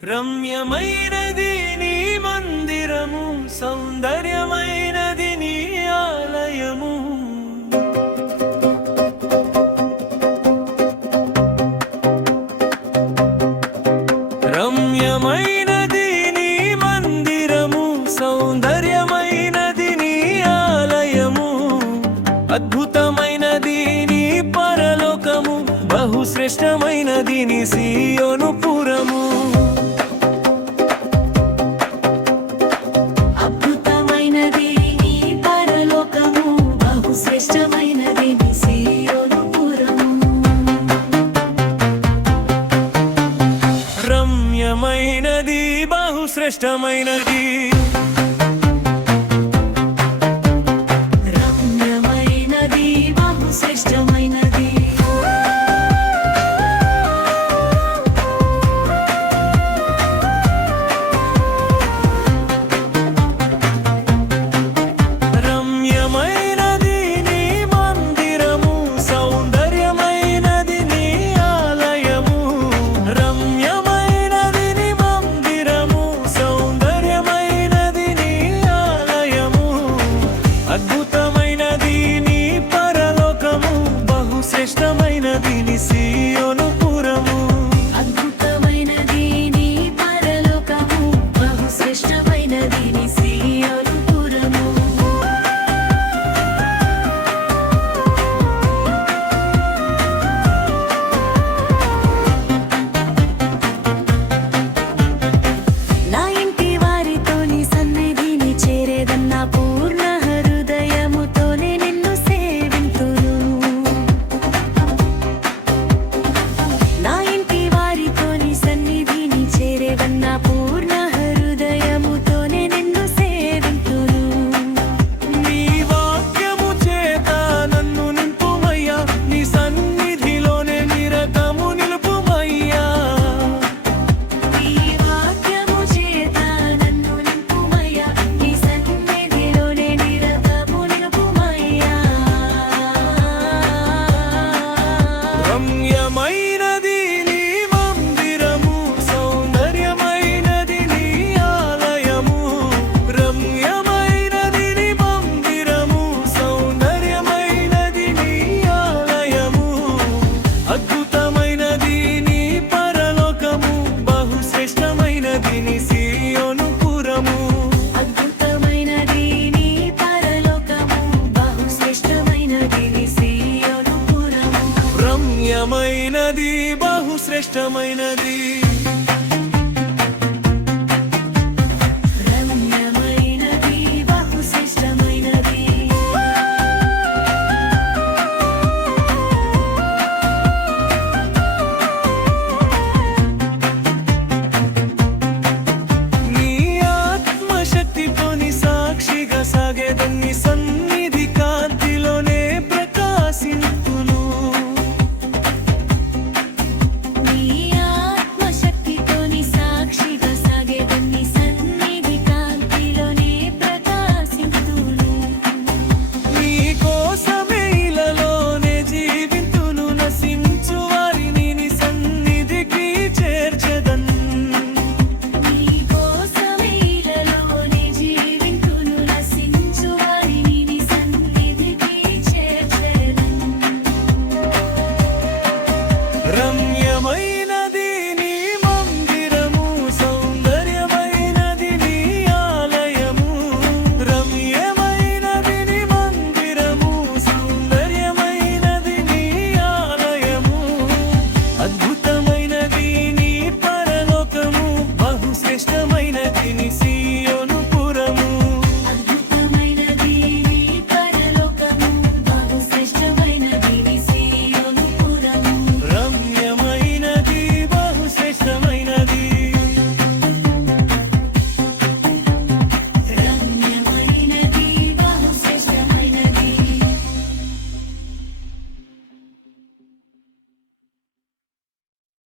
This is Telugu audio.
రమ్యమైనది నీ మందిరము, సౌందర్యమైనది నీ ఆలయము. రమ్యమైనది నీ మందిరము, సౌందర్యమైనది నీ ఆలయము. అద్భుతమైనది నీ పరలోకము, బహుశ్రేష్టమైనది నీ సీయోను పురము. రమ్యమైనది బహుశ్రేష్టమైనది, రమ్యమైనది బహుశ్రేష్టమైనది. రమ్యమైనది నీ మందిరము, సౌందర్యమైనది నీ ఆలయము. రమ్యమైనది నీ మందిరము, సౌందర్యమైనది నీ ఆలయము. అద్భుతమైనది నీ పరలోకము, బహుశ్రేష్టమైనది నీ సీయోను పురము. అద్భుతమైనది నీ పరలోకము, బహుశ్రేష్టమైనది నీ సీయోను పురము. నా ఇంటి వారితో నీ సన్నిధిని చేరేదన్నా పూర్ణ హృదయముతోనే నిన్ను సేవింతును. నా ఇంటి వారితో నీ సన్నిధిని చేరేదన్నా పూర్ణ హృదయముతోనే నిన్ను సేవింతును. నీ వాక్యము చేత నన్ను నింపుమయ్యా, నీ సన్నిధిలోనే నిరతము నిలుపుమయ్యా. నీ వాక్యము చేత నన్ను నింపుమయ్యా, నీ సన్నిధిలోనే నిరతము నిలుపుమయ్యా. రమ్యమైనది నీ మందిరము, సౌందర్యమైనది నీ ఆలయము. రమ్యమైనది నీ మందిరము, సౌందర్యమైనది నీ ఆలయము. అద్భుతమైనది నీ పరలోకము, బహుశ్రేష్టమైనది నీ సీయోను పురము. అద్భుతమైనది నీ పరలోకము, బహుశ్రేష్టమైనది నీ సీయోను పురము. రమ్యమైనది బహుశ్రేష్టమైనది.